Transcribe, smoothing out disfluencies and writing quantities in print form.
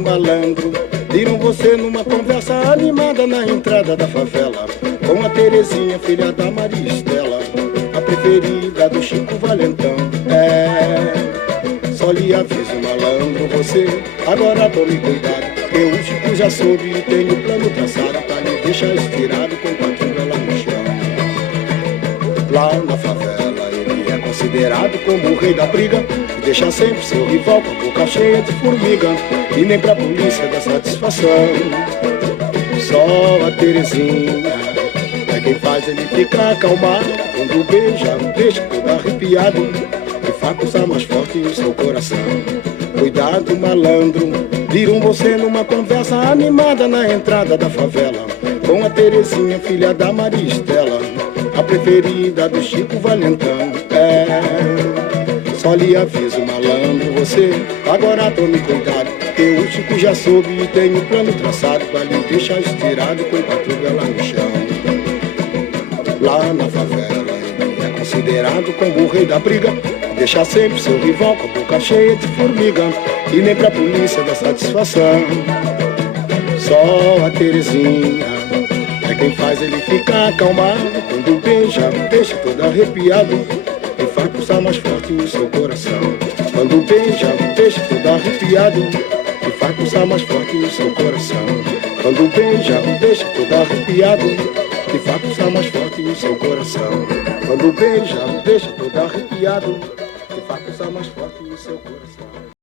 malandro. Viram você numa conversa animada na entrada da favela, com a Terezinha, filha da Maria Estela, a preferida do Chico Valentão. Só lhe aviso, malandro, você agora tome cuidado, que o Chico já soube e tem o plano traçado pra lhe deixar estirado com patrulha lá no chão. Lá na favela ele é considerado como o rei da briga, e deixa sempre seu rival com a boca cheia de formiga, e nem pra polícia dá satisfação. Só a Terezinha é quem faz ele ficar acalmado, quando beija, deixa todo arrepiado, e faca usa mais forte o seu coração. Cuidado, malandro, viram você numa conversa animada na entrada da favela, com a Terezinha, filha da Maria Estela, a preferida do Chico Valentão. Só lhe aviso, malandro, você agora tome cuidado, que o Chico já soube e tem um plano traçado pra lhe deixar estirado com patrulha lá no chão. Lá na favela ele é considerado como o rei da briga, deixa sempre seu rival com a boca cheia de formiga, e nem pra polícia dá satisfação. Só a Terezinha é quem faz ele ficar acalmado, quando beija, deixa todo arrepiado, e faz pulsar mais forte o seu coração. Quando beija, deixa todo arrepiado, e faz pulsar mais forte o seu coração. Quando beija, deixa todo arrepiado, e faz pulsar mais forte o seu coração. Quando beija, deixa todo arrepiado, e faz pulsar mais forte o seu coração.